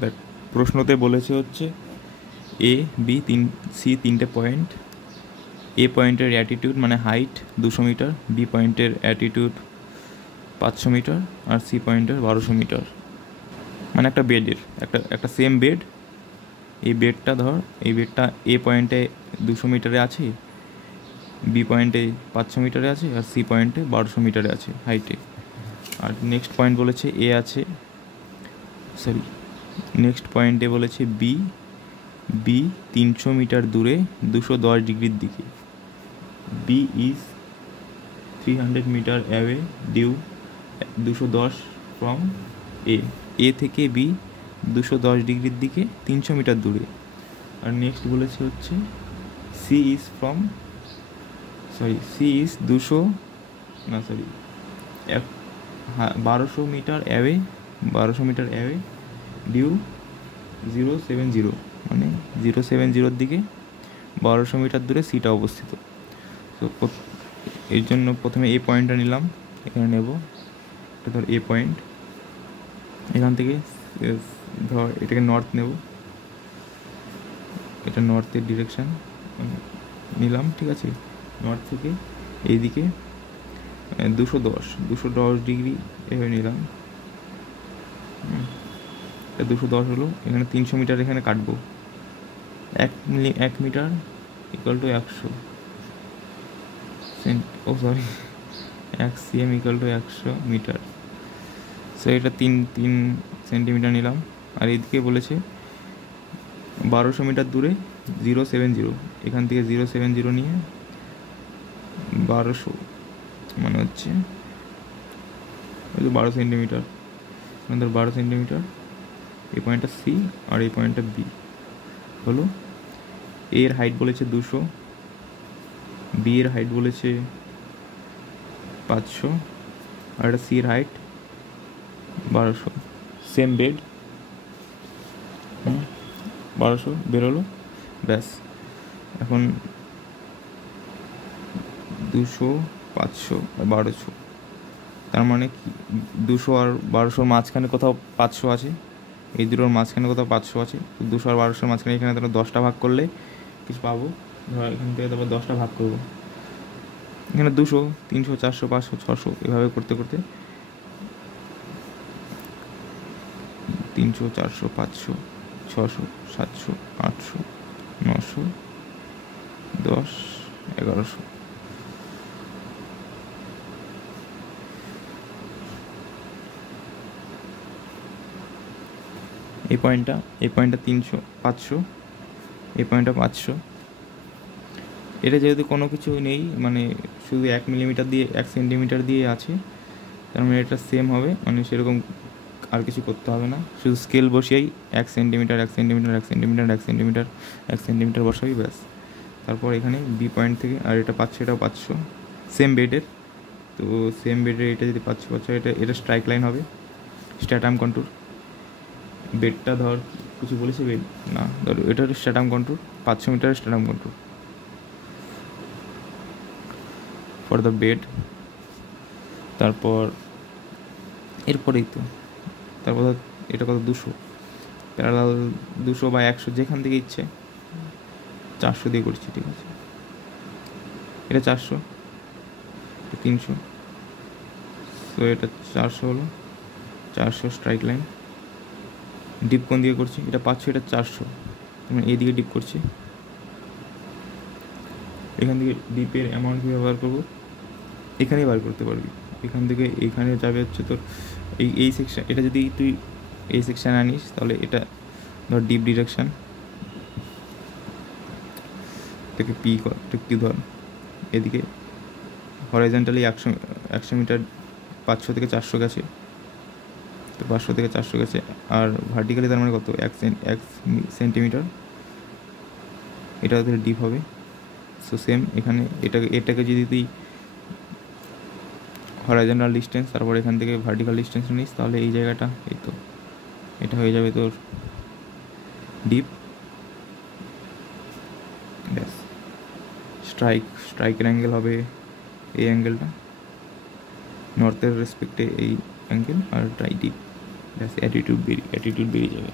দেখ, প্রশ্নতে বলেছে হচ্ছে এ বি সি তিনটে পয়েন্ট। এ পয়েন্টের অ্যাটিটিউড মানে হাইট 200 মিটার, বি পয়েন্টের অ্যাটিটিউড 500 মিটার, আর সি পয়েন্টের 1200 মিটার। মানে একটা বেডের একটা সেম বেড। এই বেডটা ধর, এই বেডটা এ পয়েন্টে 200 মিটারে আছে, বি পয়েন্টে 500 মিটারে আছে, আর সি পয়েন্টে 1200 মিটারে আছে হাইটে। আর নেক্সট পয়েন্ট বলেছে এ আছে, সরি, নেক্সট পয়েন্টে বলেছে বি 300 মিটার দূরে 210 ডিগ্রির দিকে। B is 300 metre away due 210 from A থেকে বি 210 ডিগ্রির দিকে 300 মিটার দূরে। আর নেক্সট বলেছে হচ্ছে C is 1200 metre away, 1200 metre away due 070, মানে 070 দিকে 1200 মিটার দূরে সিটা অবস্থিত। তো এর জন্য প্রথমে এ পয়েন্টটা নিলাম, এখানে নেব। এটা ধর এ পয়েন্ট, এখান থেকে ধর এটাকে নর্থ নেব, এটা নর্থের ডিরেকশান নিলাম, ঠিক আছে। নর্থ থেকে এইদিকে 210 ডিগ্রি এভাবে নিলাম। 210 হলো, এখানে 300 মিটার এখানে কাটবো। 1 metre equal to 100 1 cm equal to 100 metre. So এটা 3 সেন্টিমিটার নিলাম। আর এদিকে বলেছে 1200 মিটার দূরে 070, এখান থেকে 070 নিয়ে 1200 মানে হচ্ছে 12 সেন্টিমিটার, আমাদের 12 সেন্টিমিটার। এই পয়েন্টটা সি আর এই পয়েন্টটা বি হলো। এর হাইট বলেছে 200, বি এর হাইট বলেছে 500, আর এটা সি এর হাইট 1200। সেম বেড, 1200 বেরোলো, ব্যাস। এখন 200, 500 আর 1200, তার মানে কি 200 আর 1200 মাঝখানে কোথাও 500 আছে, এই দুটোর মাঝখানে কোথাও 500 আছে। তো 200 আর 1200 মাঝখানে এখানে তাহলে 10টা ভাগ করলে কিছু পাবো। ধর এখান থেকে তারপর 10টা ভাগ করবো, এখানে 200, 300, 400, 500, 600 এভাবে করতে করতে 300, 400, 500, 600, 700, 800, 900, 10, 1100। এই পয়েন্টটা 300, 500, এই পয়েন্টটা 500। এটা যেহেতু কোনো কিছু নেই, মানে শুধু 1 মিলিমিটার দিয়ে 1 সেন্টিমিটার দিয়ে আছে, তার মানে এটা সেম হবে, মানে সেরকম আর কিছু করতে হবে না। শুধু স্কেল বসিয়েই 1 centimetre 1 centimetre 1 centimetre 1 centimetre 1 centimetre বসাবি, ব্যাস। তারপর এখানে বি পয়েন্ট থেকে, আর এটা 500, এটাও 500, সেম বেডের। তো সেম বেডের এটা যদি 500 500, এটা স্ট্রাইক লাইন হবে, স্ট্যাটাম কন্ট্যুর। বেডটা ধর কিছু বলেছে, বেড না, ধর এটার স্ট্যাটাম কন্ট্যুর 500 মিটারের স্ট্যাটাম কন্ট্যুর ফর দ্য বেড। তারপর এরপরেই তো তারপর এটা কত, 200, প্যারালাল 200 বা 100 যেখান থেকে ইচ্ছে, 400 দিয়ে করছি, ঠিক আছে। এটা 400, এটা 300, তো এটা 400 হলো, 400 স্ট্রাইক লাইন। ডিপ কোন দিকে করছি, এটা 500, এটা 400, মানে এইদিকে ডিপ করছি। এখান থেকে ডিপের অ্যামাউন্ট কী ব্যবহার করবো, এখানেই বার করতে পারবি। এখান থেকে এখানে যাবে হচ্ছে তোর এই সেকশান। এটা যদি তুই এই সেকশান আনিস, তাহলে এটা ধর ডিপ ডিরেকশান থেকে পি ধর, এদিকে হরাইজন্টালি 100 মিটার 500 থেকে 400 গেছে, তো 500 থেকে 400 গেছে। আর ভার্টিক্যালি তার মানে কত, 1 সেন্টিমিটার, এটা ওদের ডিপ হবে। সো সেম এখানে এটাকে যদি তুই হরাইজন্টাল ডিস্টেন্স, তারপর এখান থেকে ভার্টিক্যাল ডিস্টেন্স নিস, তাহলে এই জায়গাটা, এই তো এটা হয়ে যাবে তোর ডিপ, ব্যাস। স্ট্রাইকের অ্যাঙ্গেল হবে এই অ্যাঙ্গেলটা, নর্থের রেসপেক্টে এই অ্যাঙ্গেল, আর ডিপ, ব্যাস। অ্যাটিটিউড বেরিয়ে যাবে।